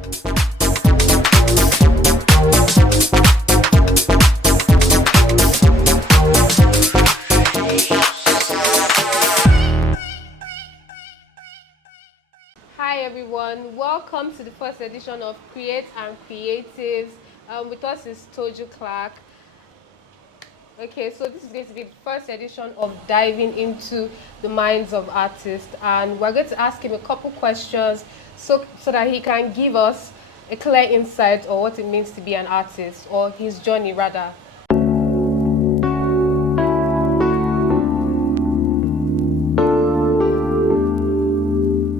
Hi everyone, welcome to the first edition of Creath Creatives. With us is Toju Clarke. Okay, so this is going to be the first edition of diving into the minds of artists, and we're going to ask him a couple questions so that he can give us a clear insight on what it means to be an artist, or his journey rather.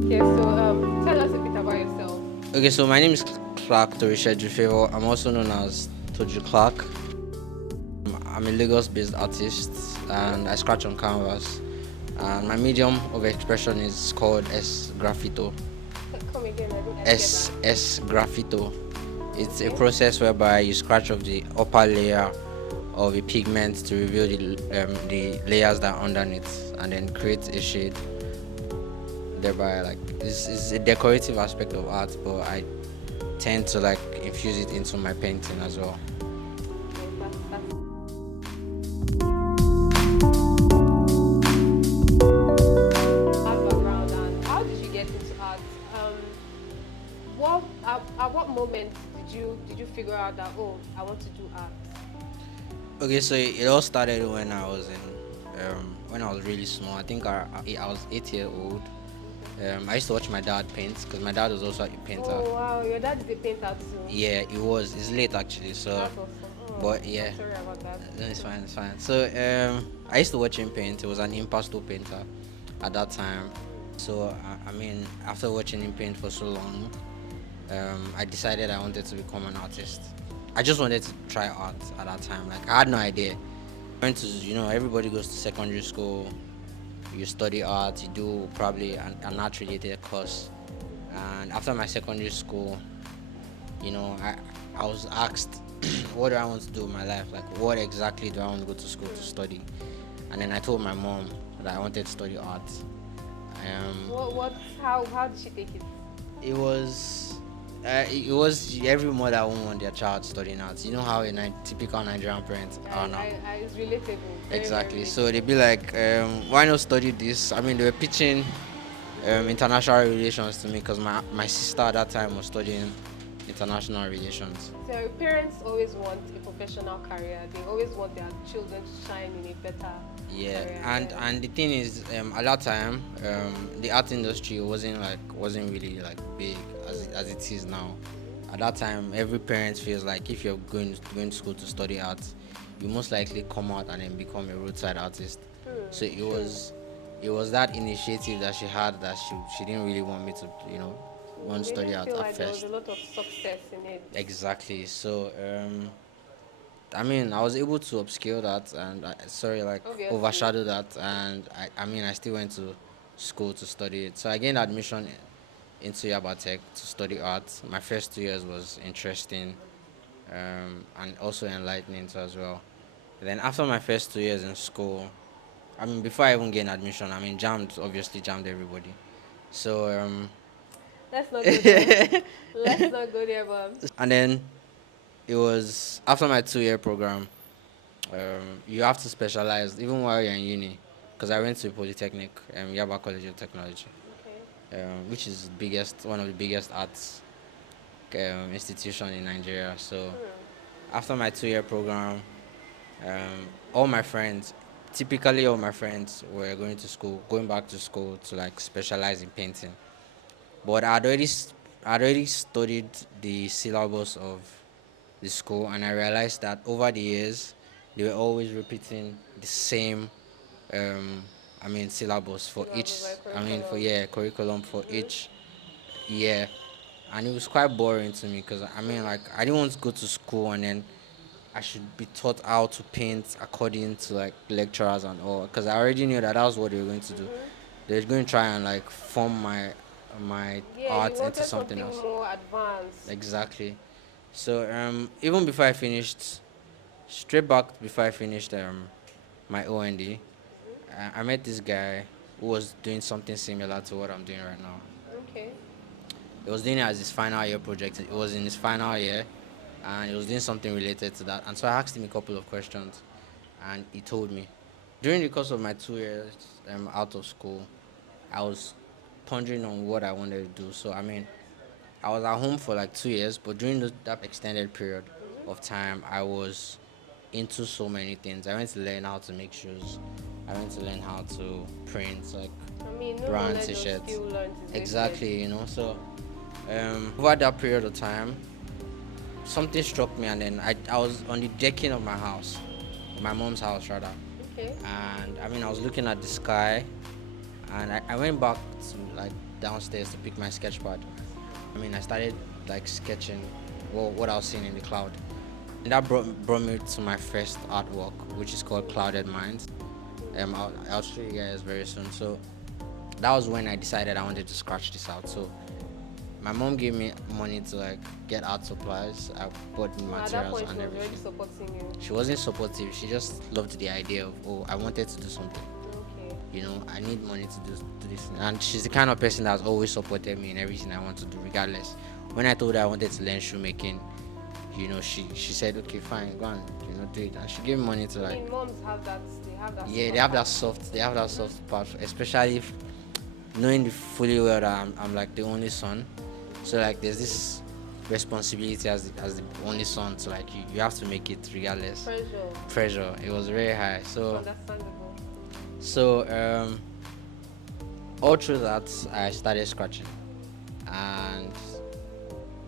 Okay, so tell us a bit about yourself. Okay, so my name is Clark Torisha. I'm also known as Toju Clarke. I'm a Lagos-based artist and I scratch on canvas. And my medium of expression is called Sgrafitto. Come again, I didn't get that. Sgrafitto. It's a process whereby you scratch off the upper layer of a pigment to reveal the layers that are underneath and then create a shade. Thereby, like, this is a decorative aspect of art, but I tend to like infuse it into my painting as well. Okay, that's art background, and how did you get into art? At what moment did you figure out that, oh, I want to do art? Okay, so it all started when I was really small. I think I was 8 years old. I used to watch my dad paint because my dad was also a painter. Oh wow, your dad is a painter too. Yeah, it was. It's late actually. So, That's awesome. Oh, but yeah, I'm sorry about that. no, it's fine. It's fine. So I used to watch him paint. He was an impasto painter at that time. So I mean, after watching him paint for so long, I decided I wanted to become an artist. I just wanted to try art at that time. Like I had no idea. Went to everybody goes to secondary school. You study art. You do probably an art-related course. And after my secondary school, I was asked, what do I want to do with my life? Like, what exactly do I want to go to school to study? And then I told my mom that I wanted to study art. How did she take it? It was it was every mother won't want their child studying art. You know how typical Nigerian parents are now. It's relatable. Very, Exactly. very So they'd be like, why not study this? I mean, they were pitching international relations to me because my sister at that time was studying international relations. So parents always want a professional career. They always want their children to shine in a better Yeah, career. and the thing is, at that time, the art industry wasn't really like big as it is now. At that time, every parent feels like if you're going to school to study art, you most likely come out and then become a roadside artist. So it was that initiative that she had that she didn't really want me to want to They study didn't art feel at like there was first. a lot of success in it. Exactly. So I mean, I was able to upscale that and Obviously. overshadow that, and I mean, I still went to school to study it. So I gained admission into Yaba Tech to study art. My first 2 years was interesting, and also enlightening too as well. Then after my first 2 years in school, I mean, before I even gained admission, I mean, jammed obviously jammed everybody. So Let's not go there. Let's not go there, but and then it was after my 2 year program. You have to specialize even while you're in uni, because I went to Polytechnic, Yaba College of Technology, okay. which is one of the biggest arts institution in Nigeria. So after my 2 year program, all my friends, typically all my friends were going back to school to like specialize in painting. But I'd already studied the syllabus of the school, and I realized that over the years they were always repeating the same syllabus for each. Syllabus like I mean, for curriculum. yeah, curriculum for each year, and it was quite boring to me because I mean, like, I didn't want to go to school and then I should be taught how to paint according to like lecturers and all, because I already knew that was what they were going to do. They were going to try and like form my Yeah, you art into wanted something something else. more advanced. Exactly. So even before I finished, straight back before I finished my OND, I met this guy who was doing something similar to what I'm doing right now. Okay. He was doing it as his final year project. It was in his final year, and he was doing something related to that. And so I asked him a couple of questions, and he told me. During the course of my 2 years out of school, I was pondering on what I wanted to do. So I was at home for like 2 years, but during that extended period of time, I was into so many things. I went to learn how to make shoes. I went to learn how to print like I mean, no brand knowledge or t-shirts. skill learned is wasted. Exactly, So over that period of time, something struck me, and then I was on the decking of my house, my mom's house rather, Okay. and I was looking at the sky, and I went back to like downstairs to pick my sketch pad. I started like sketching what I was seeing in the cloud. And that brought me to my first artwork, which is called Clouded Minds. I'll show you guys very soon. So that was when I decided I wanted to scratch this out. So my mom gave me money to like get art supplies. I bought the At that materials point, and she was already everything. supporting you. She wasn't supportive. She just loved the idea of, oh, I wanted to do something. Okay. I need money to do this. And she's the kind of person that's always supported me in everything I want to do, regardless. When I told her I wanted to learn shoemaking, she said, okay, fine, go on, do it. And she gave me money to I like, mean, moms have that. They have that. yeah, they have that soft part, especially if knowing fully well that I'm like the only son. So like there's this responsibility as the only son, so like you have to make it regardless. Pressure. It was very high. So Understandable. all through that I started scratching, and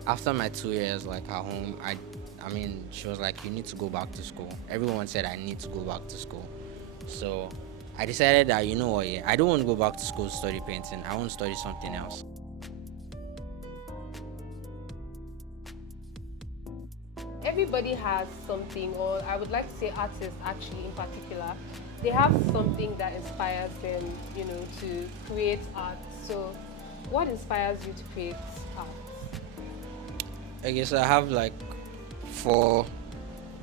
after my 2 years like at home, she was like, you need to go back to school. Everyone said I need to go back to school. So I decided that, you know what, yeah, I don't want to go back to school to study painting. I want to study something else. Everybody has something, or I would like to say artists actually in particular, they have something that inspires them, to create art. So what inspires you to create art? I guess I have like 4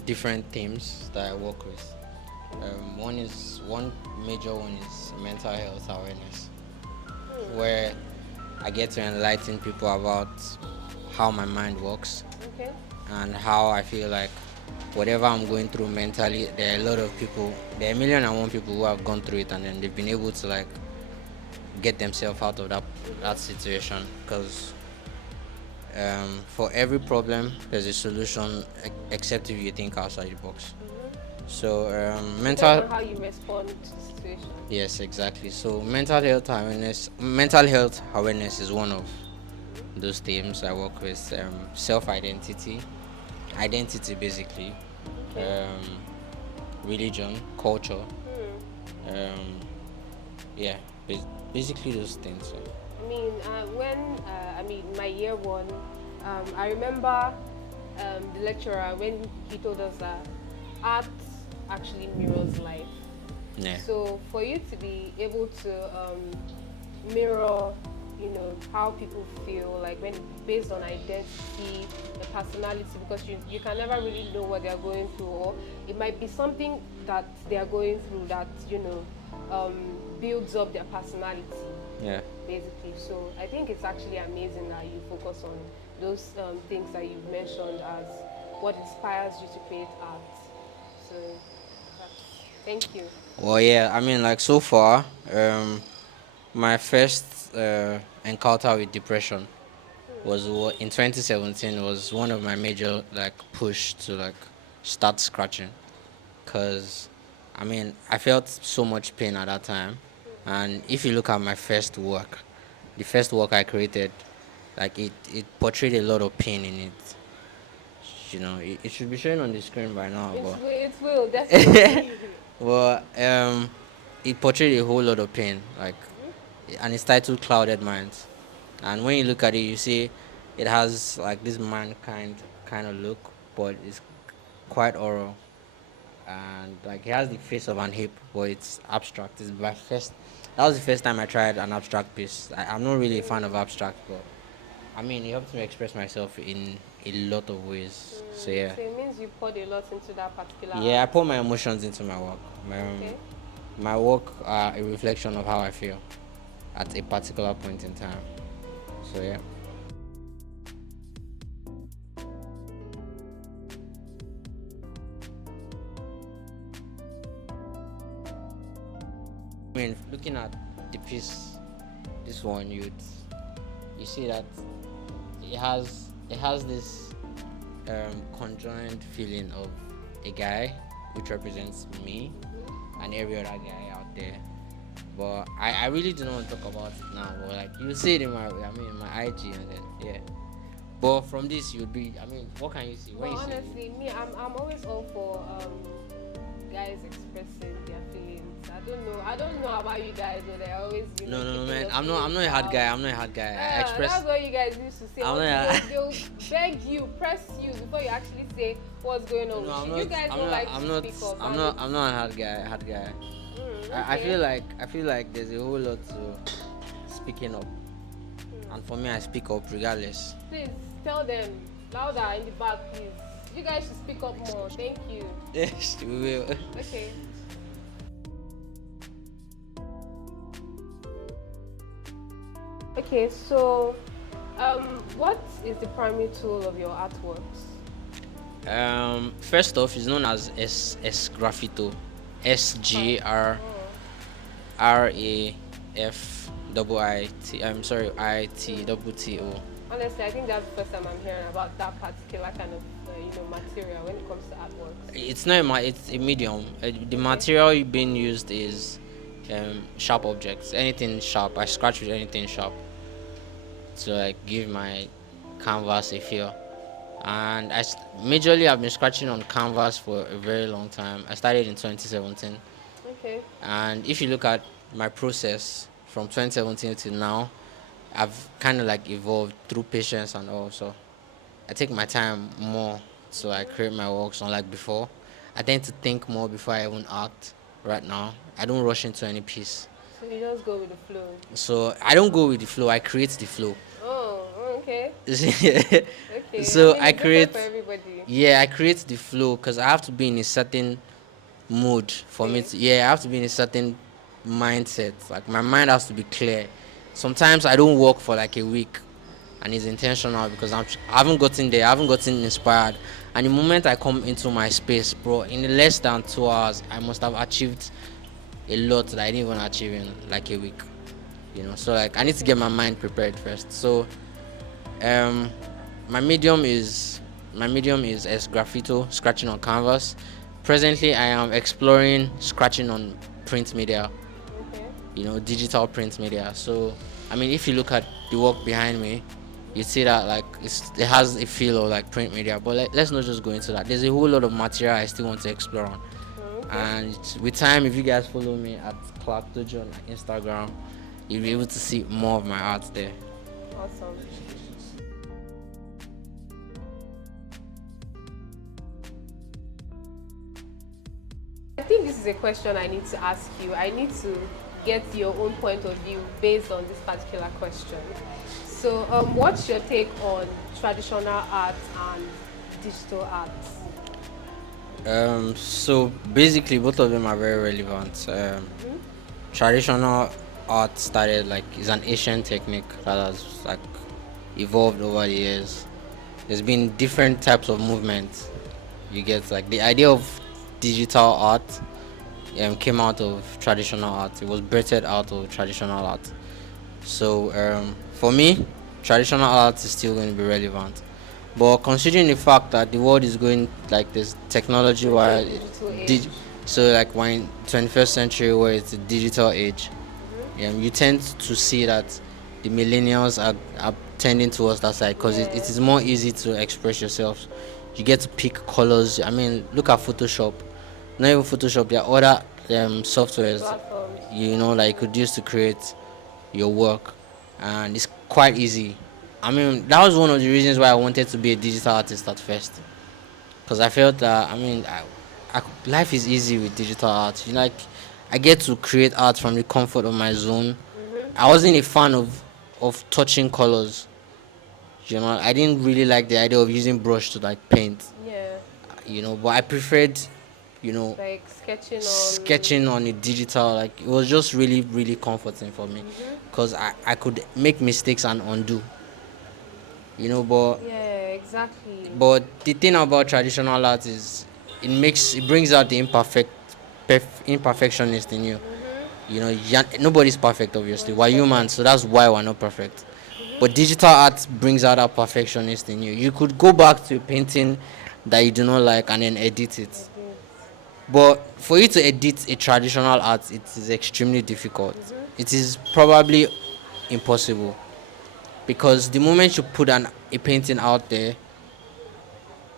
different themes that I work with. One major one is mental health awareness, where I get to enlighten people about how my mind works. Okay. And how I feel like whatever I'm going through mentally, there are a lot of people, there are 1,000,001 people who have gone through it, and then they've been able to like get themselves out of that situation. Because for every problem, there's a solution, except if you think outside the box. So Depends on how you respond to the situation. Yes, exactly. So mental health awareness is one of those themes I work with. Self-identity, identity basically, religion, culture, yeah, basically those things. So. My year one, I remember the lecturer when he told us that art actually mirrors life. Yeah. So for you to be able to mirror, how people feel, like when based on identity, the personality, because you can never really know what they are going through, or it might be something that they are going through that builds up their personality. Yeah. Basically, so I think it's actually amazing that you focus on those things that you've mentioned as what inspires you to create art. So, thank you. Well, yeah, like so far, my first encounter with depression was in 2017. Was one of my major like push to like start scratching, cause I felt so much pain at that time, and if you look at my first work, the first work I created, like it portrayed a lot of pain in it. It should be showing on the screen by now, It will definitely. but it portrayed a whole lot of pain, like, and it's titled Clouded Minds. And when you look at it, you see it has like this mankind kind of look, but it's quite oral, and like it has the face of an ape, but it's abstract. It's my first. That was the first time I tried an abstract piece. I'm not really a fan of abstract, but it helped me express myself in a lot of ways. So yeah. So it means you poured a lot into that particular. Yeah, I pour my emotions into my work. Okay. My work are a reflection of how I feel at a particular point in time. So yeah. I mean, looking at the piece, this one, you see that it has this conjoined feeling of a guy, which represents me and every other guy out there. But I really do not want to talk about it now. But like you see it in my IG, and then yeah. But from this you'd be, what can you see But when you see it? honestly, me, I'm always all for guys expressing their feelings. I don't know about you guys, but I always No, keeping man. your I'm not a feelings hard out. guy. I'm not a hard guy. I express. That's what you guys used to say. I'm Until not. they'll beg you, press you before you actually say what's going on No, with I'm you. not. You guys I'm don't not. like I'm to not. speak up. I'm not. I'm not a hard guy. Hard guy. I Okay. feel like there's a whole lot to speaking up, and for me, I speak up regardless. Please tell them louder in the back, please. You guys should speak up more. Thank you. Yes, we will. Okay. Okay, so what is the primary tool of your artworks? First off, it's known as Sgrafitto, Sgrafitto. I'm sorry, ITTO. Honestly, I think that's the first time I'm hearing about that particular kind of material when it comes to artworks. It's not it's a medium. The material being used is sharp objects, anything sharp. I scratch with anything sharp to like give my canvas a feel. And majorly I've been scratching on canvas for a very long time. I started in 2017, Okay. and if you look at my process from 2017 to now, I've kind of like evolved through patience and all. So I take my time more to like create my works, unlike before. I tend to think more before I even act. Right now, I don't rush into any piece. So you just go with the flow. So I don't go with the flow. I create the flow. Oh, okay. Okay. So It's different create. for everybody. Yeah, I create the flow because I have to be in a certain mood for me to. Yeah, I have to be in a certain mindset. Like my mind has to be clear. Sometimes I don't work for like a week, and it's intentional because I haven't gotten there. I haven't gotten inspired. And the moment I come into my space, bro, in less than 2 hours, I must have achieved a lot that I didn't even achieve in like a week. So like I need to get my mind prepared first. So um my medium is as graffito, scratching on canvas. Presently I am exploring scratching on print media, Okay. digital print media. So if you look at the work behind me, you see that like it has a feel of like print media. But let's not just go into that. There's a whole lot of material I still want to explore on. Okay. And with time, if you guys follow me at Clarke Dojo on Instagram, you'll be able to see more of my art there. Awesome. I think this is a question I need to ask you. I need to get your own point of view based on this particular question. So, what's your take on traditional art and digital art? So basically, both of them are very relevant. Traditional art started like is an ancient technique that has like evolved over the years. There's been different types of movements. You get like the idea of digital art came out of traditional art. It was birthed out of traditional art. So for me, traditional art is still going to be relevant. But considering the fact that the world is going like this technology where so like we're in 21st century where it's a digital age, you tend to see that the millennials are tending towards that side because it is more easy to express yourself. You get to pick colors. Look at Photoshop. Not even Photoshop, there are other softwares Platforms. like you could use to create your work, and it's quite easy. That was one of the reasons why I wanted to be a digital artist at first, because I felt that life is easy with digital art. Like I get to create art from the comfort of my zone. I wasn't a fan of touching colors. I didn't really like the idea of using brush to like paint. Yeah. But I preferred Like sketching on a digital. Like it was just really really comforting for me because I could make mistakes and undo. But Yeah, exactly. the thing about traditional art is it brings out the imperfectionist in you. Nobody's perfect, obviously. Nobody's We're human, perfect. so that's why we're not perfect. But digital art brings out that perfectionist in you. You could go back to a painting that you do not like and then edit I it. did. But for you to edit a traditional art, it is extremely difficult. Mm-hmm. It is probably impossible, because the moment you put a painting out there,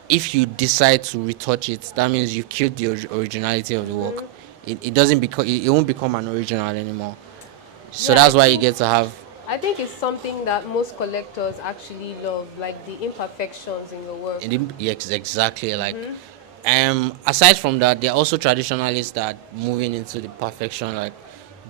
if you decide to retouch it, that means you've killed the originality of the work. Mm-hmm. It doesn't become it won't become an original anymore. So Yeah, I that's why you think get to have I think it's something that most collectors actually love, like the imperfections in your work. yes, exactly, like Mm-hmm. aside from that, there are also traditionalists that moving into the perfection, like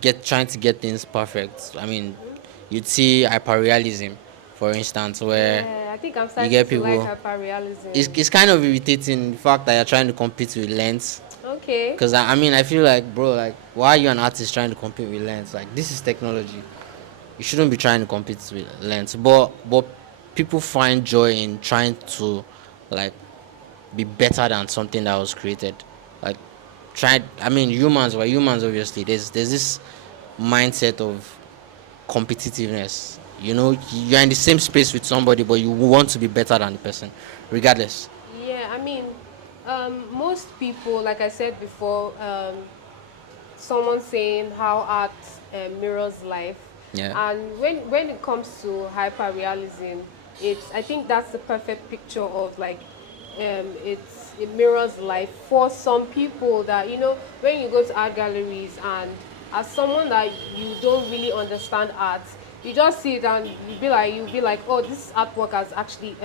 get trying to get things perfect. I mean, Mm-hmm. you'd see hyperrealism, for instance, where Yeah, I think I'm you starting get to like people. hyperrealism. It's kind of irritating the fact that you're trying to compete with lens. Okay. Because I mean, I feel like, bro, like, why are you an artist trying to compete with lens? Like, this is technology. You shouldn't be trying to compete with lens. But people find joy in trying to, like, be better than something that was created. Like, I mean, we're humans, obviously. There's this mindset of competitiveness. You're in the same space with somebody, but you want to be better than the person, regardless. Yeah, I mean, most people, like I said before, someone saying how art mirrors life, Yeah. and when it comes to hyperrealism, I think that's the perfect picture of like it mirrors life for some people that when you go to art galleries, and as someone that you don't really understand art, you just see it and you'll be like, oh, this artwork has actually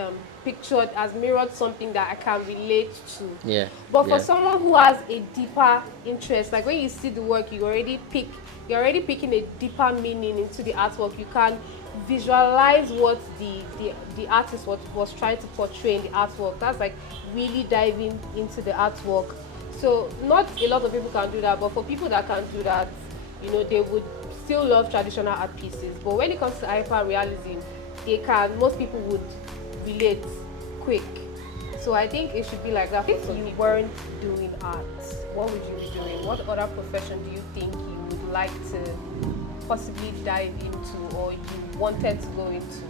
pictured, has mirrored something that I can relate to. Yeah. But for Yeah. someone who has a deeper interest, like when you see the work, you're already picking a deeper meaning into the artwork. You can visualize what the artist was trying to portray in the artwork. That's like really diving into the artwork. So not a lot of people can do that, but for people that can do that, they would still love traditional art pieces. But when it comes to hyper realism, most people would relate quick. So I think it should be like that. If you weren't doing art, what would you be doing? What other profession do you think you would like to possibly dive into, or you wanted to go into?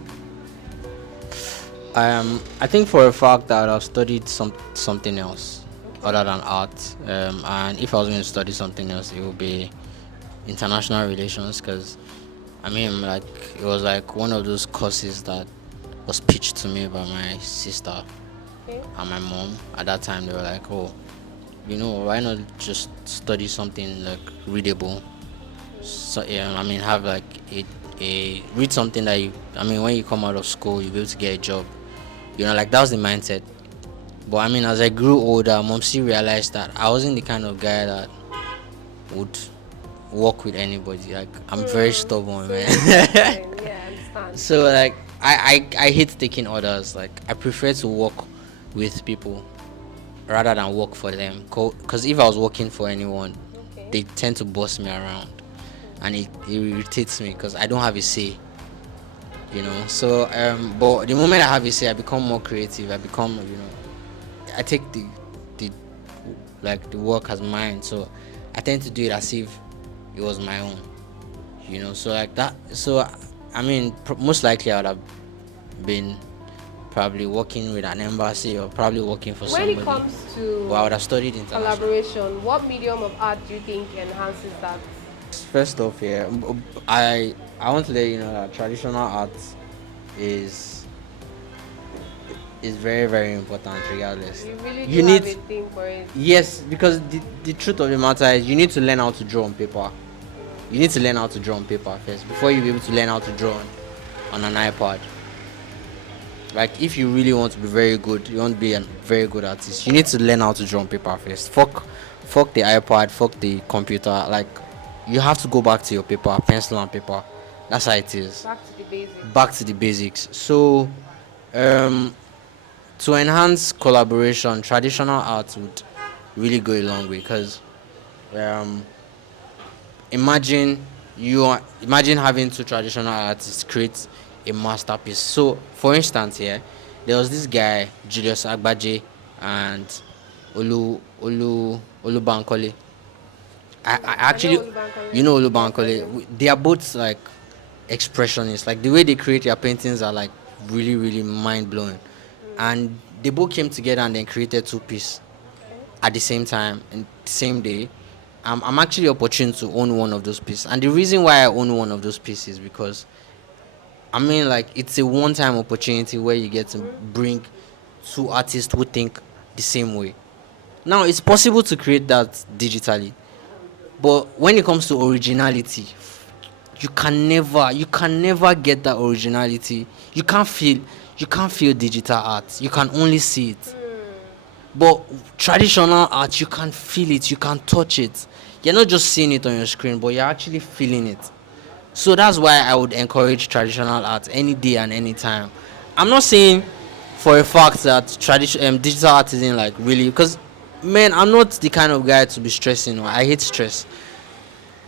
I think for a fact that I've studied something else Okay. other than art. And if I was going to study something else, it would be international relations. Because I mean, like, it was like one of those courses that was pitched to me by my sister Okay. and my mom. At that time, they were like, "Oh, why not just study something like readable?" So yeah, I mean, have like read something that I mean, when you come out of school, you'll be able to get a job. Like, that was the mindset. But I mean, as I grew older, mom still realized that I wasn't the kind of guy that would work with anybody. Like, I'm very stubborn, Same, man. same. Yeah, I understand. So, like, I hate taking orders. Like, I prefer to work with people rather than work for them. Because if I was working for anyone, Okay. they tend to boss me around, and it irritates me because I don't have a say. So but the moment I have a say, I become more creative. I take the like the work as mine, so I tend to do it as if it was my own. So like that. So I mean, most likely I would have been probably working with an embassy, or probably working for When it somebody. comes But I would to have studied international. collaboration, what medium of art do you think enhances that? First off, yeah, I want to let you know that traditional art is very, very important, regardless. You really do You have need, a thing for it. yes, because the truth of the matter is, you need to learn how to draw on paper. You need to learn how to draw on paper first before you be able to learn how to draw on an iPad. Like, if you really want to be very good, you want to be a very good artist, you need to learn how to draw on paper first. Fuck the iPad, fuck the computer. Like, you have to go back to your paper, pencil and paper. That's how it is. Back to the basics. Back to the basics. So, um, to enhance collaboration, traditional art would really go a long way, because um, imagine having two traditional artists create a masterpiece. So, for instance, here there was this guy Julius Agbaje and Olu Bankole. I I know actually, you Olubankole. know Yes, I do. Olubankole. They are both like expressionists. Like the way they create their paintings are like really, really mind blowing. And they both came together and then created two pieces Okay. at the same time and the same day. I'm actually opportune to own one of those pieces, and the reason why I own one of those pieces is because I mean, like, it's a one-time opportunity where you get to bring two artists who think the same way. Now, it's possible to create that digitally, but when it comes to originality, you can never get that originality. You can't feel digital art. You can only see it. But traditional art, you can feel it, you can touch it. You're not just seeing it on your screen, but you're actually feeling it. So that's why I would encourage traditional art any day and any time. I'm not saying for a fact that digital art isn't like really, because man, I'm not the kind of guy to be stressing. I hate stress,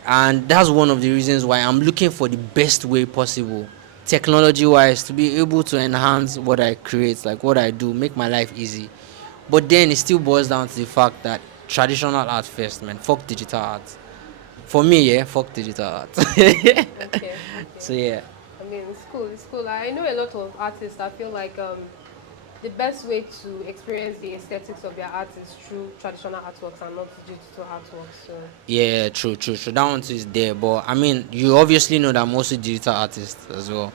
and that's one of the reasons why I'm looking for the best way possible, technology-wise, to be able to enhance what I create, like what I do, make my life easy. But then it still boils down to the fact that traditional art first, man. Fuck digital art. For me, yeah, fuck digital art. Okay. Okay. So yeah. I mean, it's cool. It's cool. I know a lot of artists. I feel like the best way to experience the aesthetics of their art is through traditional artworks and not digital artworks. So Yeah, true, true, true. That one too is there. But I mean, you obviously know that I'm also digital artists as well.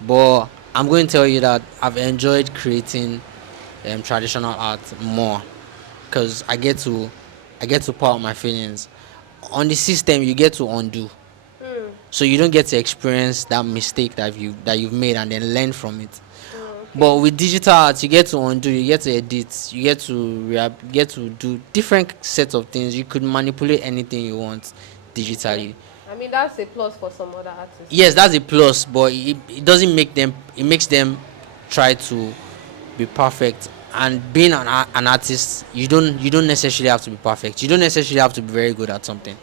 But I'm going to tell you that I've enjoyed creating traditional art more because I get to pour out my feelings. On the system, you get to undo, so you don't get to experience that mistake that you've made and then learn from it. But okay. with digital art, you get to undo, you get to edit, you get to you get to do different sets of things. You could manipulate anything you want Okay. digitally. I mean, that's a plus for some other artists. Yes, that's a plus, but it doesn't make them. It makes them try to be perfect. And being an artist, you don't necessarily have to be perfect. You don't necessarily have to be very good at something.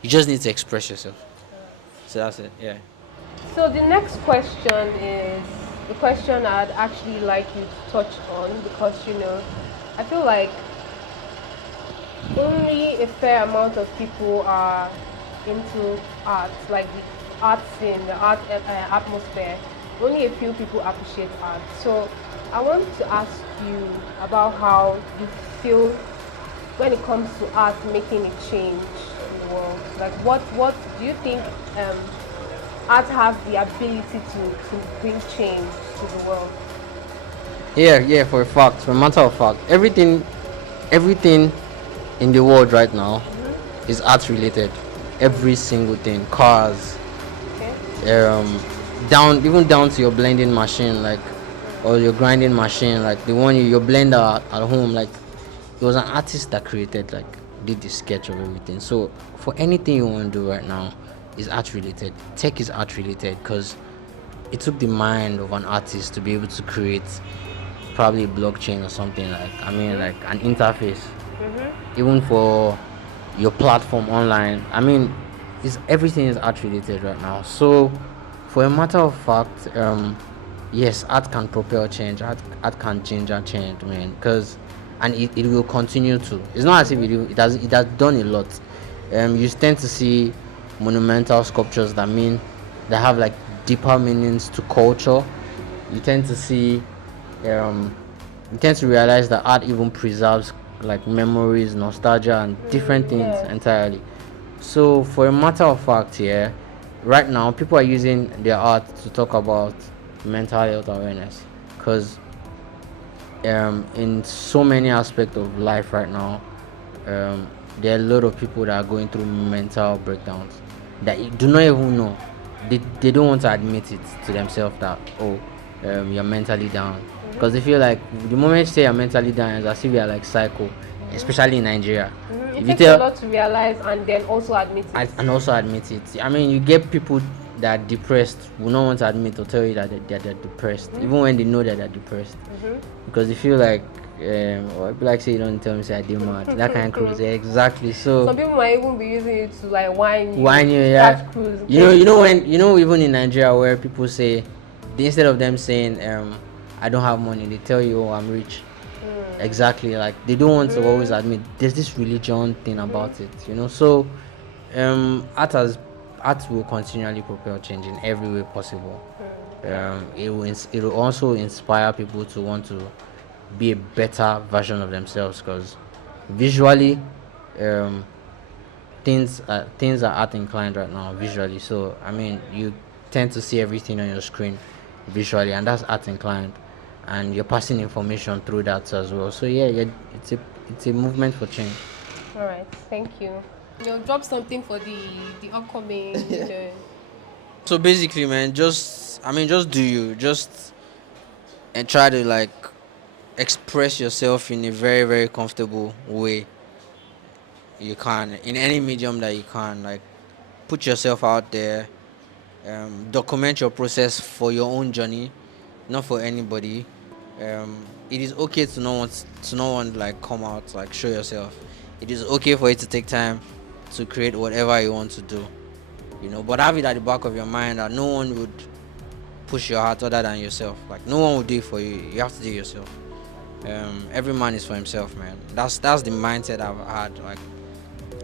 You just need to express yourself. So that's it. Yeah. So the next question is the question I'd actually like you to touch on because I feel like only a fair amount of people are into art, like the art scene, the art atmosphere. Only a few people appreciate art. So I want to ask you about how you feel when it comes to art making a change in the world. Like, what do you think art have the ability to bring change to the world? Yeah, yeah, for a fact, for a matter of fact, everything in the world right now is art related. Every single thing, cars, Okay. even down to your blending machine, like, or your grinding machine, like the one your blender at home, like it was an artist that created, like, did the sketch of everything. So for anything you want to do right now is art related. Tech is art related because it took the mind of an artist to be able to create probably a blockchain or something, like, I mean, like an interface even for your platform online. I mean, is everything is art related right now. So for a matter of fact, yes, art can propel change. Art can change and change, man, because and it will continue to. It's not as if it has done a lot. You tend to see monumental sculptures that have like deeper meanings to culture. You tend to see um, you tend to realize that art even preserves like memories, nostalgia, and different things Yes. entirely. So, for a matter of fact, here, right now, people are using their art to talk about mental health awareness because in so many aspects of life right now, there are a lot of people that are going through mental breakdowns that you do not even know. They don't want to admit it to themselves that, oh, you're mentally down, because they feel like the moment you say you're mentally down, it's as if you're like psycho, especially in Nigeria. It If you takes a tell lot to realize and then also admit it. and also admit it. I mean, you get people that are depressed will not want to admit or tell you that they're depressed, even when they know that they're depressed, because they feel like, or people like say, you don't tell me say I did mad. That kind of cruise, yeah, exactly. So Some people might even be using it to like whine you, whine you, yeah. start cruise. Even in Nigeria where people say, instead of them saying, I don't have money, they tell you, oh, I'm rich. Exactly, like they don't want to always admit. There's this religion thing about it. So Art will continually propel change in every way possible. It will also inspire people to want to be a better version of themselves, because visually, um, things are art inclined right now visually. So I mean, you tend to see everything on your screen visually, and that's art inclined, and you're passing information through that as well. So yeah, it's a movement for change. All right, thank you. Drop something for the upcoming. So basically, man, just do you, just and try to like express yourself in a very very comfortable way you can, in any medium that you can. Like, put yourself out there, document your process for your own journey, not for anybody. It is okay to not want like come out, like show yourself. It is okay for you to take time to create whatever you want to do, but have it at the back of your mind that no one would push your heart other than yourself. Like, no one will do it for you. You have to do it yourself. Every man is for himself, man. That's the mindset I've had like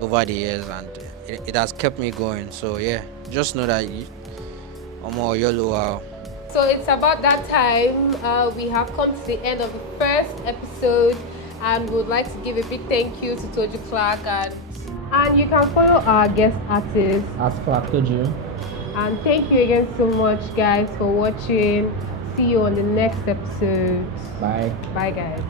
over the years, and it has kept me going. So yeah, just know that I'm all yellow. So it's about that time. We have come to the end of the first episode, and we would like to give a big thank you to Toju Clarke, and you can follow our guest artist As Clarke Toju. And thank you again so much, guys, for watching. See you on the next episode. Bye. Bye, guys.